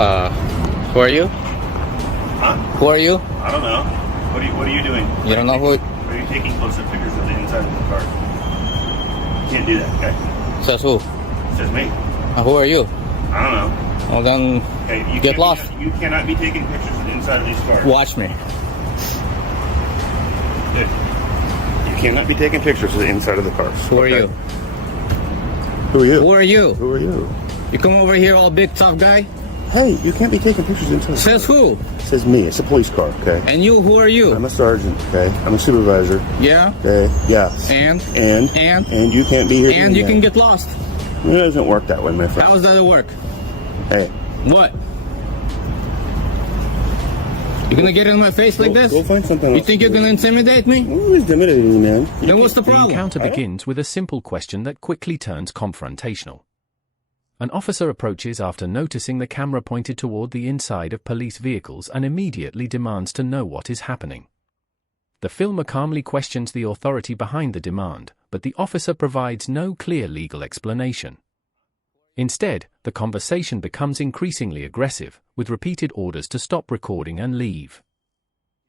Who are you? Huh? Who are you? I don't know. What are you doing? You don't know who? Are you taking close-up pictures of the inside of the car? You can't do that, okay? Says who? Says me. Who are you? I don't know. Well then, Okay, get lost. You cannot be taking pictures of the inside of these cars. Watch me. You cannot be taking pictures of the inside of the cars. Who are you? Who are you? Who are you? Who are you? You come over here all big tough guy? Hey, you can't be taking pictures inside. Says who? Says me. It's a police car, okay? And you, who are you? I'm a sergeant, okay? I'm a supervisor. Yeah? Okay, yes. And you can't be here. And you can get lost. It doesn't work that way, my friend. How does that work? Hey. What? You gonna get in my face like this? Go find something else. You think you're gonna intimidate me? Who is intimidating you, man? Then what's the The problem? encounter begins with a simple question that quickly turns confrontational. An officer approaches after noticing the camera pointed toward the inside of police vehicles and immediately demands to know what is happening. The filmer calmly questions the authority behind the demand, but the officer provides no clear legal explanation. Instead, the conversation becomes increasingly aggressive, with repeated orders to stop recording and leave.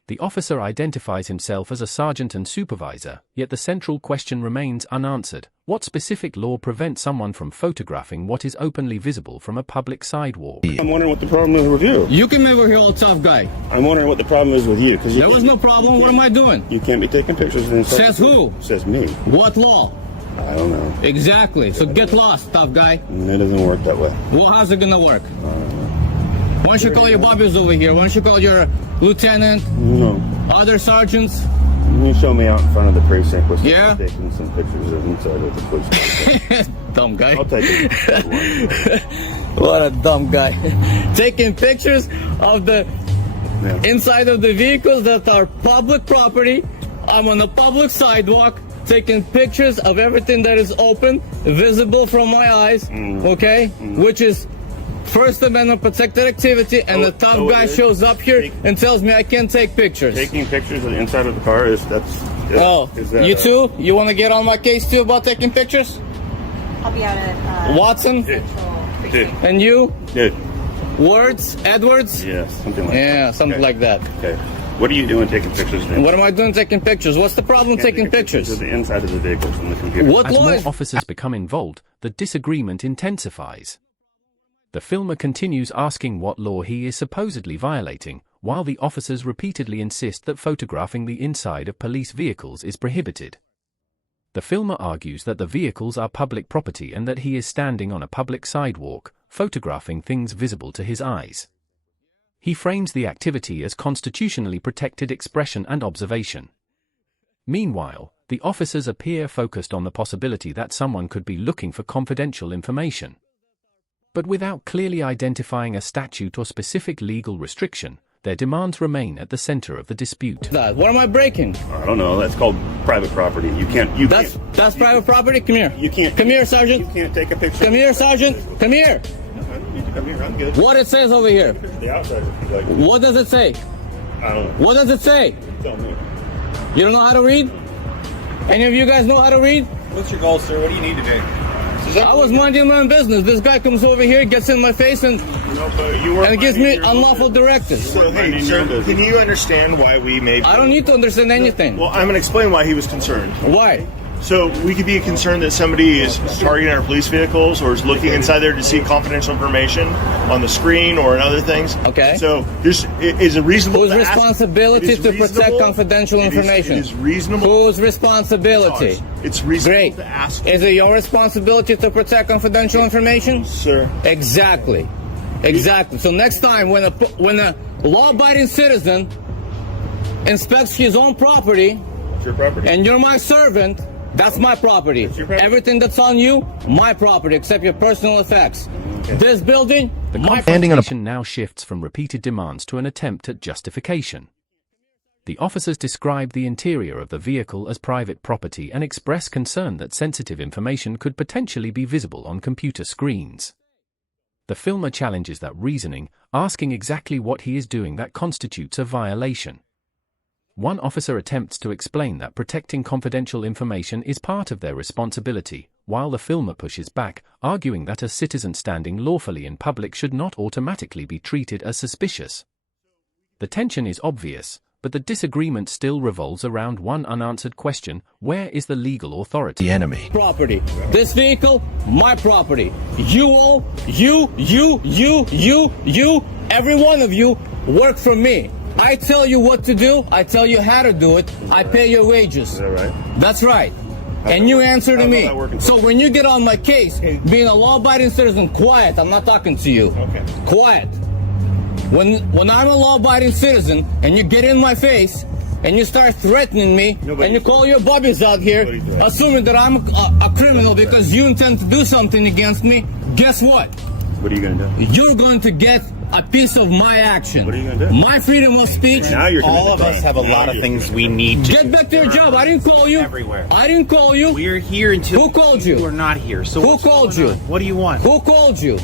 The officer identifies himself as a sergeant and supervisor, yet the central question remains unanswered. What specific law prevents someone from photographing what is openly visible from a public sidewalk? I'm wondering what the problem is with you. You come over here all tough guy. I'm wondering what the problem is with you. There was no problem. What am I doing? You can't be taking pictures of inside. Says who? Says me. What law? I don't know. Exactly. So get lost, tough guy. It doesn't work that way. Well, how's it gonna work? Why don't you call your bobbies over here? Why don't you call your lieutenant? No. Other sergeants? You show me out in front of the precinct with Yeah? taking some pictures of inside of the police car. Dumb guy. I'll take it. What a dumb guy. Taking pictures of the Yeah. inside of the vehicles that are public property. I'm on a public sidewalk taking pictures of everything that is open, visible from my eyes, okay? Which is First Amendment protected activity, and the tough guy shows up here and tells me I can't take pictures. Taking pictures of the inside of the car is that, You too? You want to get on my case too about taking pictures? I'll be out at Watson? Central Precinct. And you? Dude. Words? Edwards? Yeah, something like that. Yeah, something Okay. like that. Okay. What are you doing taking pictures then? What am I doing taking pictures? What's the problem taking pictures? of the inside of the vehicles on the computer. What As law more is... officers become involved, the disagreement intensifies. The filmer continues asking what law he is supposedly violating, while the officers repeatedly insist that photographing the inside of police vehicles is prohibited. The filmer argues that the vehicles are public property and that he is standing on a public sidewalk, photographing things visible to his eyes. He frames the activity as constitutionally protected expression and observation. Meanwhile, the officers appear focused on the possibility that someone could be looking for confidential information. But without clearly identifying a statute or specific legal restriction, their demands remain at the center of the dispute. What am I breaking? I don't know. That's called private property. You can't. That's private property? Come here. You can't. Come here, Sergeant. You can't take a picture. Come here, Sergeant. Come here. I don't need to come here. I'm good. What it says over here? The outside. If you like. What does it say? I don't know. What does it say? Tell me. You don't know how to read? Any of you guys know how to read? What's your goal, sir? What do you need today? I was minding my own business. This guy comes over here, gets in my face, and gives me unlawful directives. So, hey, sir, can you understand why we may... I don't need to understand anything. Well, I'm going to explain why he was concerned. Why? So, we could be concerned that somebody is targeting our police vehicles or is looking inside there to see confidential information on the screen or in other things. Okay. So, there's is a reasonable... Whose responsibility to protect confidential information? It is reasonable. Whose responsibility? It's reasonable Great. to ask. Is it your responsibility to protect confidential information? Sir. Exactly. Exactly. So next time when a law-abiding citizen inspects his own property, It's your property. and you're my servant, that's my property. It's your property. Everything that's on you, my property, except your personal effects. Okay. This building, The my confrontation now shifts from repeated demands to an attempt at justification. The officers describe the interior of the vehicle as private property and express concern that sensitive information could potentially be visible on computer screens. The filmer challenges that reasoning, asking exactly what he is doing that constitutes a violation. One officer attempts to explain that protecting confidential information is part of their responsibility, while the filmer pushes back, arguing that a citizen standing lawfully in public should not automatically be treated as suspicious. The tension is obvious, but the disagreement still revolves around one unanswered question: where is the legal authority? The enemy. Property. This vehicle, my property. You all, you, every one of you work for me. I tell you what to do. I tell you how to do it. I pay your wages. Is that right? That's right. And you answer to me. So when you get on my case, being a law-abiding citizen, quiet. I'm not talking to you. Okay. Quiet. When I'm a law-abiding citizen and you get in my face and you start threatening me and you call your bubbies out here, assuming that I'm a criminal because you intend to do something against me, guess what? What are you going to do? You're going to get a piece of my action. What are you going to do? My freedom of speech. Now you're All of us have a lot of things we need to Get back to your job. I didn't call you. Everywhere. I didn't call you. We're here until Who called you? You are not here. So Who what's called going you? on? What do you want? Who called you?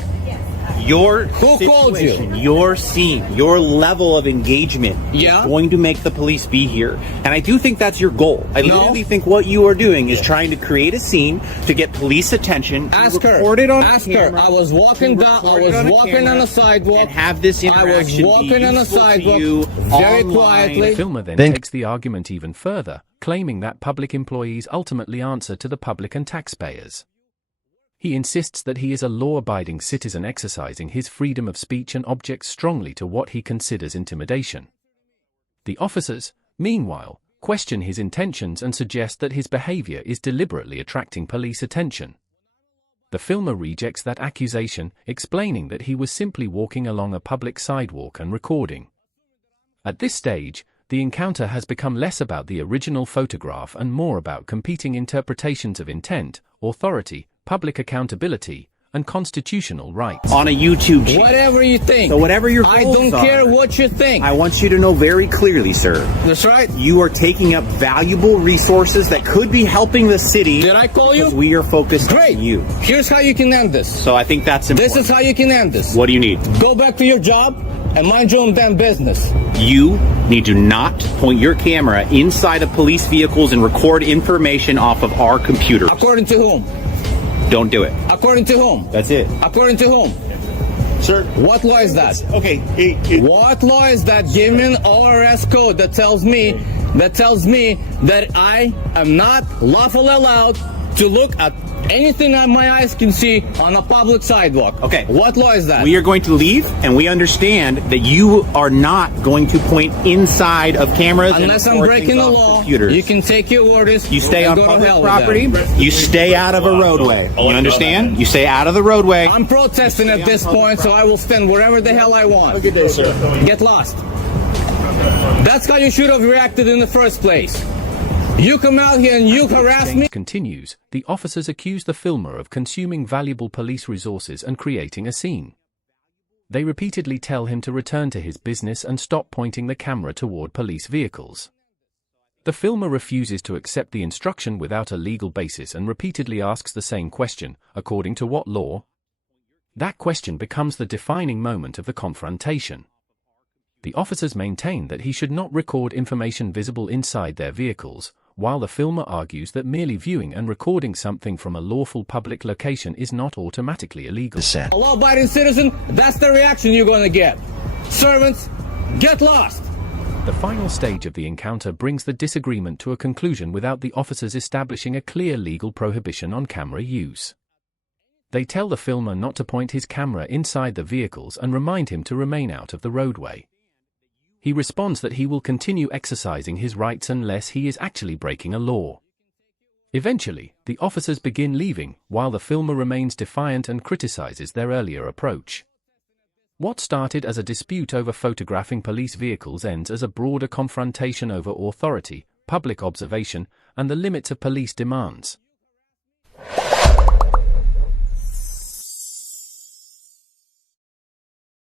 Your Who called you? situation, your scene, your level of engagement Yeah? is going to make the police be here. And I do think that's your goal. I No. literally think what you are doing is trying to create a scene to get police attention. Ask to her. record it on Ask camera, her. I was walking to down. I record it was on a walking camera on a sidewalk. and have this I was interaction walking be on a useful to sidewalk you very online. quietly. The filmer then takes the argument even further, claiming that public employees ultimately answer to the public and taxpayers. He insists that he is a law-abiding citizen exercising his freedom of speech and objects strongly to what he considers intimidation. The officers, meanwhile, question his intentions and suggest that his behavior is deliberately attracting police attention. The filmer rejects that accusation, explaining that he was simply walking along a public sidewalk and recording. At this stage, the encounter has become less about the original photograph and more about competing interpretations of intent, authority, public accountability, and constitutional rights. On a YouTube channel. Whatever you think. So whatever your I goals don't care are, what you think. I want you to know very clearly, sir. That's right. You are taking up valuable resources that could be helping the city. Did I call you? Because we are focused Great. on you. Here's how you can end this. So I think that's important. This is how you can end this. What do you need? Go back to your job and mind your own damn business. You need to not point your camera inside of police vehicles and record information off of our computers. According to whom? Don't do it. According to whom? That's it. According to whom? Sir. What law is that? Okay. What law is that? Give me an ORS code that tells me that I am not lawfully allowed to look at anything that my eyes can see on a public sidewalk. Okay. What law is that? We are going to leave, and we understand that you are not going to point inside of cameras Unless and I'm record breaking things the off law, computers. you can take your orders. You stay and on go to public hell with property. that. You stay out of a roadway. You understand? You stay out of the roadway. I'm protesting at this point, so I will stand wherever the hell I want. Good day, sir. Get lost. That's how you should have reacted in the first place. You come out here and you harass me. Continues, the officers accuse the filmer of consuming valuable police resources and creating a scene. They repeatedly tell him to return to his business and stop pointing the camera toward police vehicles. The filmer refuses to accept the instruction without a legal basis and repeatedly asks the same question: according to what law? That question becomes the defining moment of the confrontation. The officers maintain that he should not record information visible inside their vehicles, while the filmer argues that merely viewing and recording something from a lawful public location is not automatically illegal. A law-abiding citizen, that's the reaction you're going to get. Servants, get lost. The final stage of the encounter brings the disagreement to a conclusion without the officers establishing a clear legal prohibition on camera use. They tell the filmer not to point his camera inside the vehicles and remind him to remain out of the roadway. He responds that he will continue exercising his rights unless he is actually breaking a law. Eventually, the officers begin leaving, while the filmer remains defiant and criticizes their earlier approach. What started as a dispute over photographing police vehicles ends as a broader confrontation over authority, public observation, and the limits of police demands.